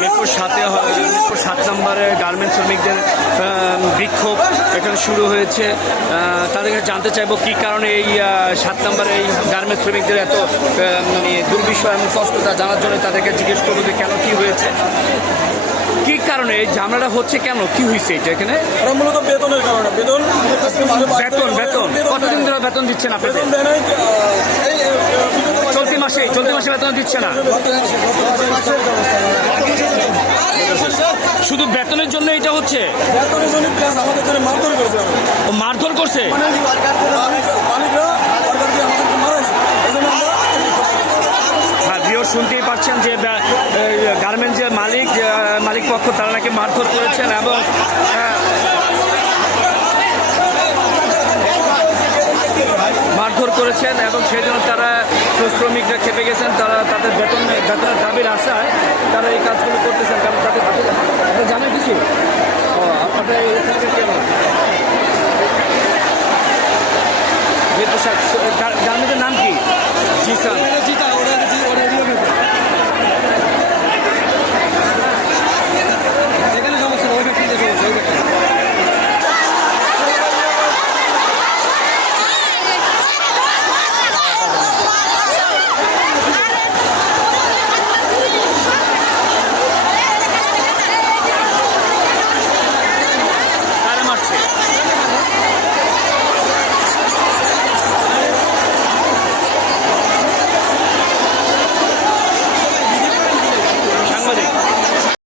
মিরপুর সাতে মিরপুর সাত নম্বরে গার্মেন্ট শ্রমিকদের বিক্ষোভ এখানে শুরু হয়েছে। আহ, তাদেরকে জানতে চাইব কি কারণে এই সাত নম্বরে এই গার্মেন্ট শ্রমিকদের এত মানে দুর্বিষয় এবং কষ্টতা জানার জন্য তাদেরকে জিজ্ঞেস করব যে কেন কী হয়েছে। কি কারণে এই ঝামেলাটা হচ্ছে কেন? কি হয়েছে এটা এখানে? মূলত বেতনের কারণে। বেতন বেতন বেতন। কতদিন। ধরে বেতন দিচ্ছেন মাসে- চলতি মাসে চলতি মাসে বেতন দিচ্ছে না। শুধু বেতনের জন্য এটা হচ্ছে? বেতনের জন্য প্লাস আমাদের মারধর করেছে। ও মারধর করছে? মানে মালিক- হ্যাঁ শুনতেই পাচ্ছেন যে গার্মেন্টসের মালিক আহ, মালিক পক্ষ তারা নাকি মারধর করেছেন এবং আহ, মারধর করেছেন এবং সেই জন্য তারা শ্রমিকরা খেপে গেছেন। তারা তাদের বেতন বেতনের দাবির আশায় তারা এই কাজগুলো করতেছেন কারণ তাদের আপনি জানেন